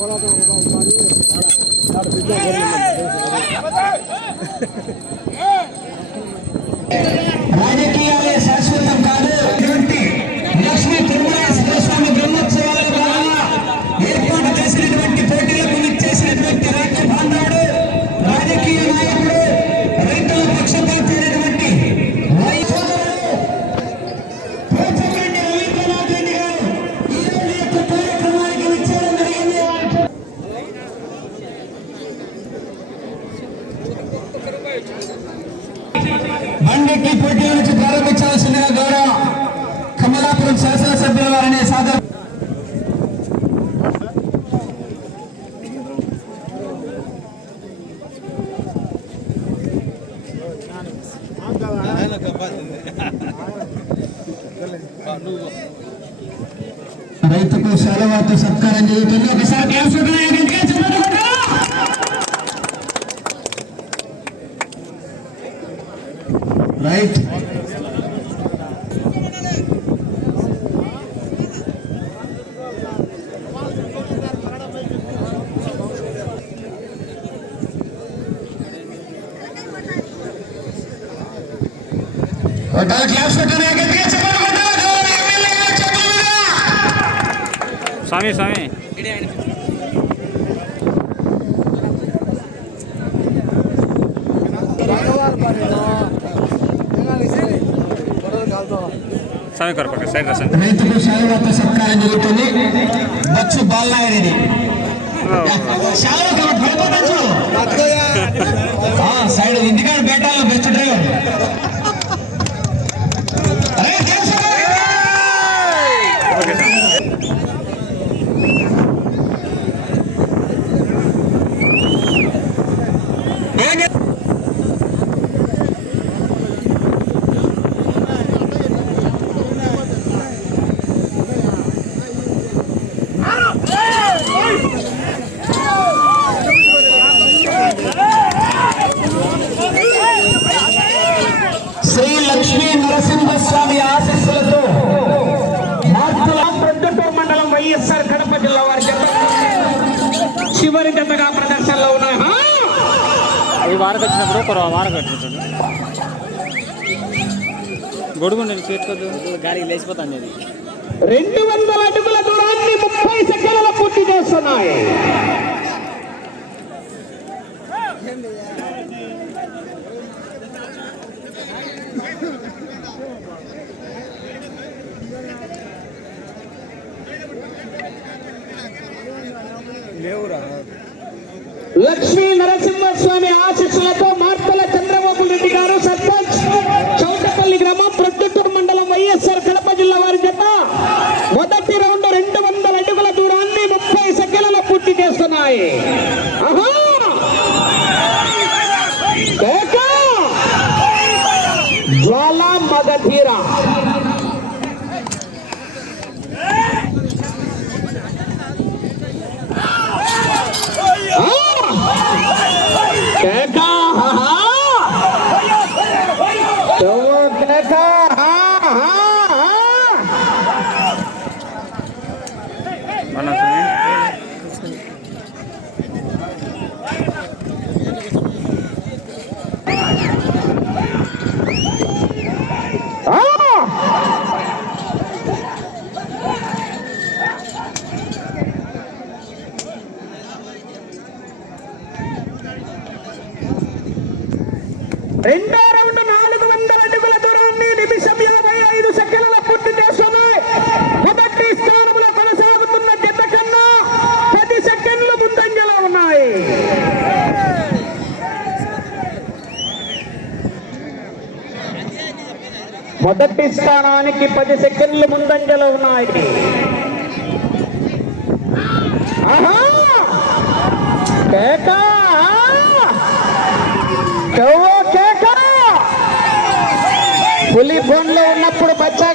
Agora eu vou dar um carinho. Cara, cara, బండెక్కి పోటీ నుంచి ప్రారంభించాల్సిందిగా గౌరవ కమలాపురం శాసనసభ్యుల వారిని సాదర రైతుకు సెలవుతో సత్కారం జరుగుతుంది కొట్టాలి క్లాస్ కొట్టాలి గట్టిగా చెప్పాలి కొట్టాలి ఎమ్మెల్యే గారు చెప్పాలిగా. స్వామి. స్వామి స్వామి కొరపక్క సైడ్ రా సైడ్ రైతుకు శాలువాతో సత్కారం జరుగుతుంది. బచ్చు పడిపోవచ్చు సైడ్ ఇంటికాడ బేటాలో బెస్ట్ డ్రైవర్ గొడుగు నేను చేర్చుకోద్దు గాలికి లేచిపోతాను అది. రెండు వందల అడుగుల దూరాన్ని ముప్పై సెకండ్ల పూర్తి చేస్తున్నాయి. లక్ష్మీ Yeah. రెండో రౌండ్ నాలుగు వందల అడుగుల దూరాన్ని నిమిషం యాభై ఐదు సెకండ్ల పూర్తి చేస్తున్నాయి మొదటి స్థానంలో కొనసాగుతున్న జత కన్నా పది సెకండ్లు ముందంజలో ఉన్నాయి మొదటి స్థానానికి పది సెకండ్లు ముందంజలో ఉన్నాయి ఆహా! కేక! పులి బోన్లో ఉన్నప్పుడు బచ్చగాడు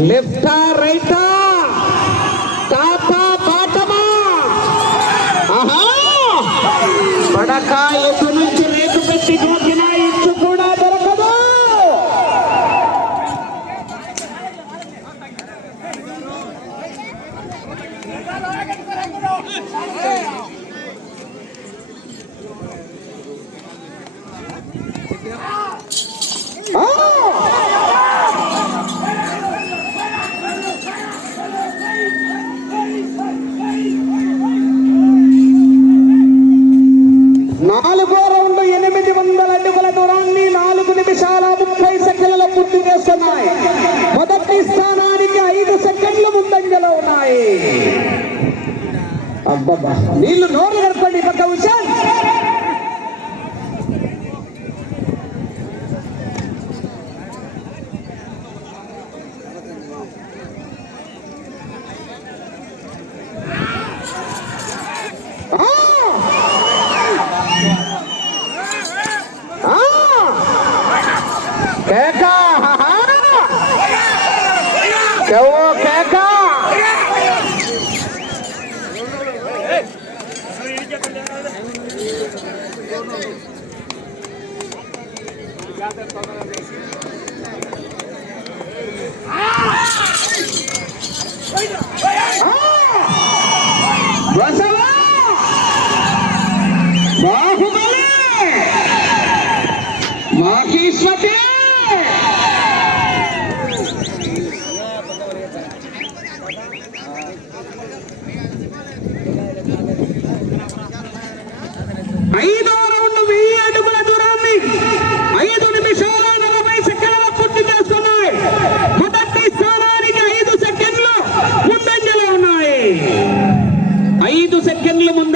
లెఫ్టా రైటా? టాపా బాటమా? ఆహా! పడకా ఎదురు నిమిషాల ముప్పై సెకండ్ల పూర్తి వేస్తున్నాయి మొదటి స్థానానికి ఐదు సెకండ్లు ముందంజలో ఉన్నాయి. అబ్బబ్బా. నీళ్ళు నోరు గడపండి పక్క ఉషా.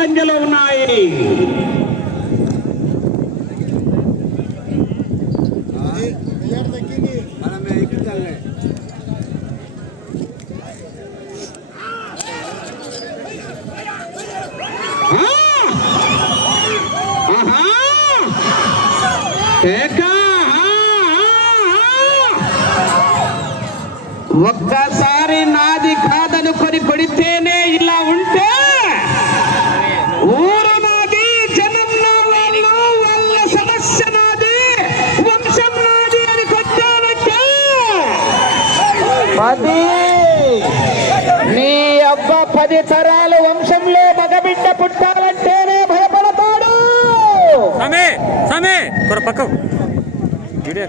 సంఖ్యలో ఉన్నాయి. అది నీ అబ్బ పది తరాల వంశంలో మగబిడ్డ పుట్టాలంటేనే భయపడతాడు. సమే సమే కొర పక్క వీడియో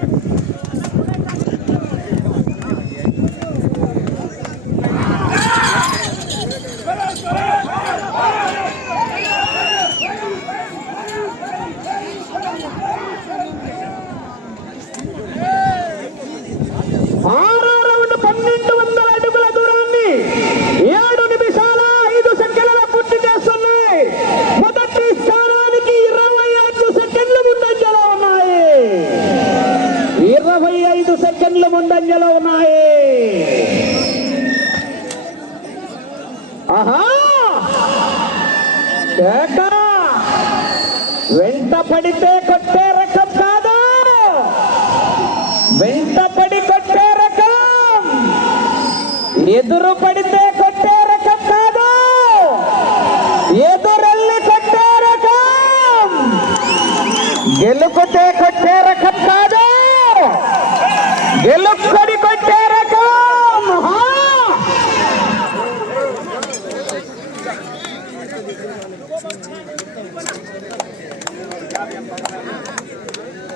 படித்து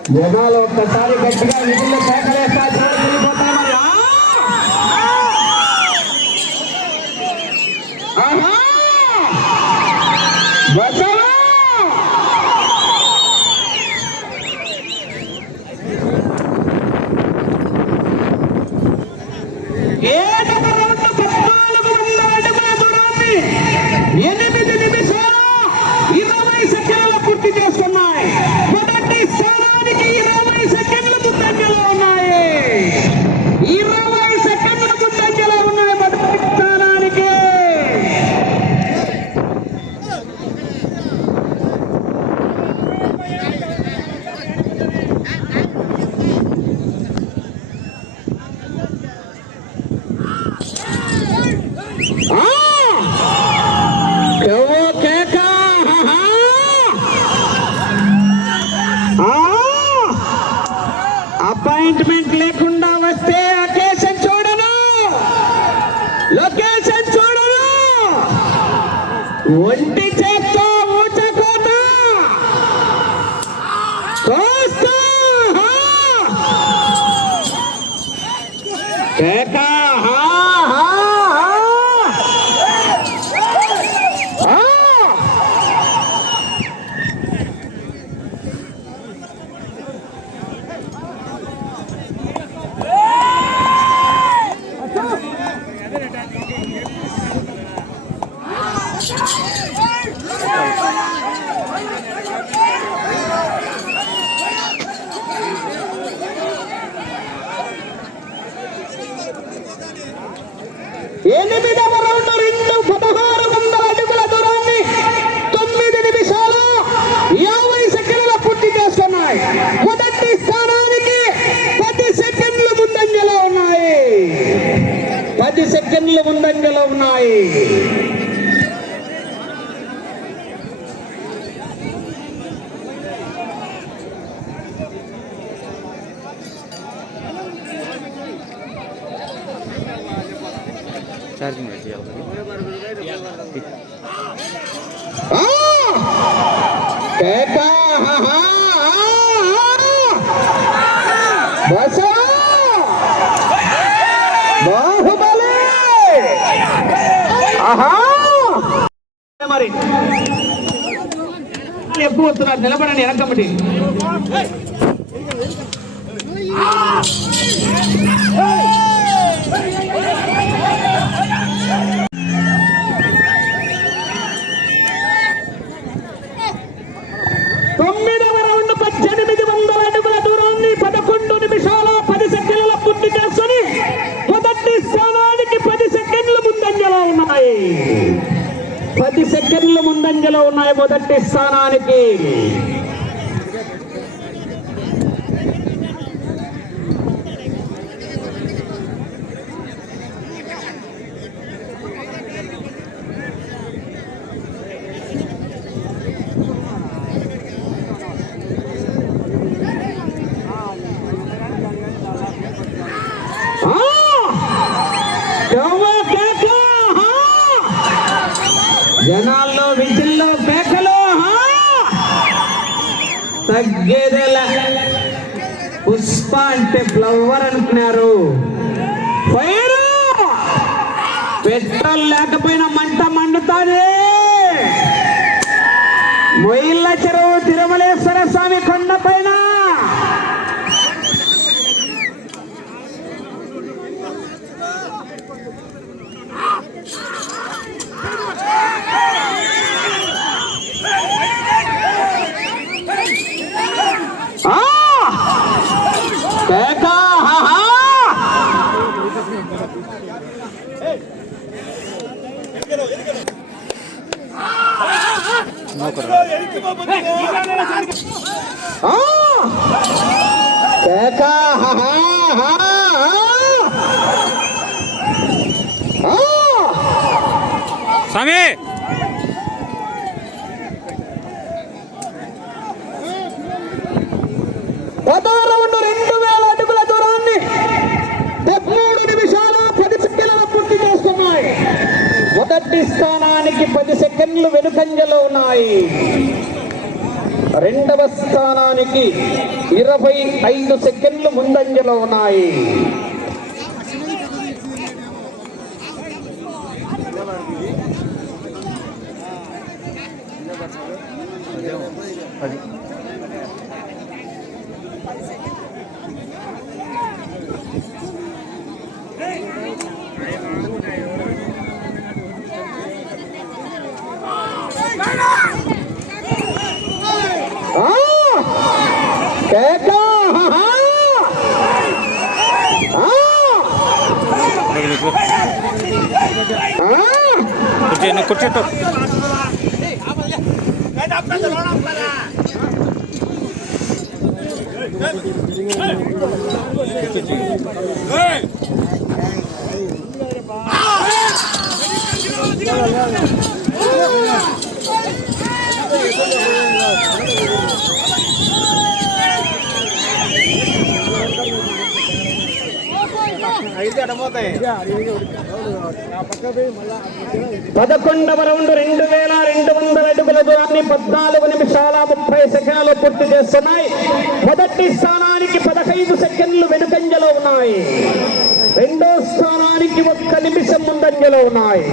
వేదాలు ఒక్కసారి గట్టిగా నిధులు కేకలే కేక ఆహా! మరి. ఎక్కువ వస్తున్నారు? నిలబడండి వెనకమ్మటి. పది సెకండ్ల ముందంజలో ఉన్నాయి మొదటి స్థానానికి. లేకపోయినా స్వామి! పదహారు మొదటి స్థానానికి పది సెకండ్లు వెనుకంజలో ఉన్నాయి. రెండవ స్థానానికి ఇరవై ఐదు సెకండ్లు ముందంజలో ఉన్నాయి. ಕುರ್ಚಿ ಇನ್ನು ಕುರ್ಚಿ ಇಟ್ಟು Hey! పదకొండవ రౌండ్ రెండు వేల రెండు వందల అడుగుల దూరాన్ని పద్నాలుగు నిమిషాల ముప్పై సెకండ్లు పూర్తి చేస్తున్నాయి. మొదటి స్థానానికి పదహైదు సెకండ్లు వెనుకంజలో ఉన్నాయి. రెండో స్థానానికి ఒక్క నిమిషం ముందంజలో ఉన్నాయి.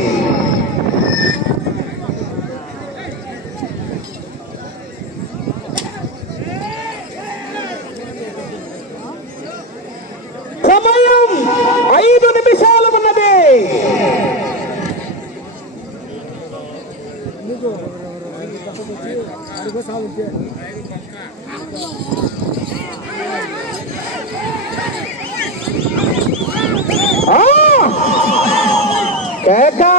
കേക്കാ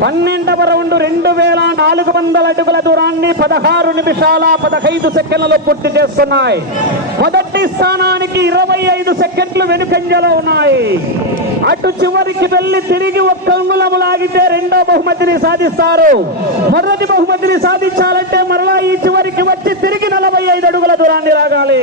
పన్నెండవ రౌండ్ రెండు వేల నాలుగు వందల అడుగుల దూరాన్ని పదహారు నిమిషాల పదహైదు సెకండ్లలో పూర్తి చేస్తున్నాయి. మొదటి స్థానానికి ఇరవై ఐదు సెకండ్లు వెనుకంజలో ఉన్నాయి. అటు చివరికి వెళ్ళి తిరిగి ఒక్క అంగుళము లాగితే రెండో బహుమతిని సాధిస్తారు. మొదటి బహుమతిని సాధించాలంటే మరలా ఈ చివరికి వచ్చి తిరిగి నలభై ఐదు అడుగుల దూరాన్ని రాగాలి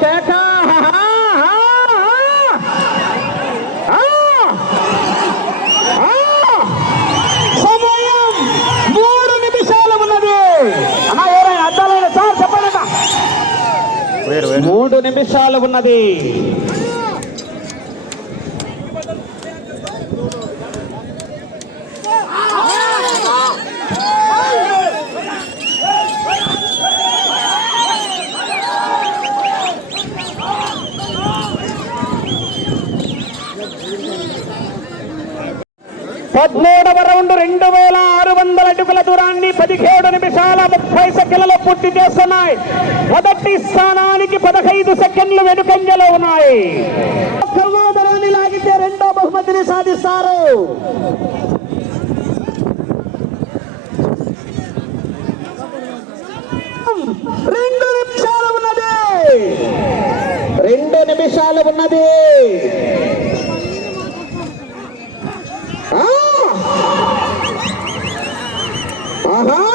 కేక? మూడు నిమిషాలు ఉన్నది. పద్మూడవ రౌండ్ రెండు వేల ఆరు వందల అడుగుల దూరాన్ని పదిహేడు నిమిషాల ముప్పై సెకండ్లలో పూర్తి చేస్తున్నాయి. మొదటి స్థానానికి పదహైదు సెకండ్లు వెనుకంజలో ఉన్నాయి. సహోదరాన్ని లాగితే రెండో బహుమతిని సాధిస్తారు. రెండు నిమిషాలు ఉన్నది. రెండు నిమిషాలు ఉన్నది. ఆహా!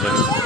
11.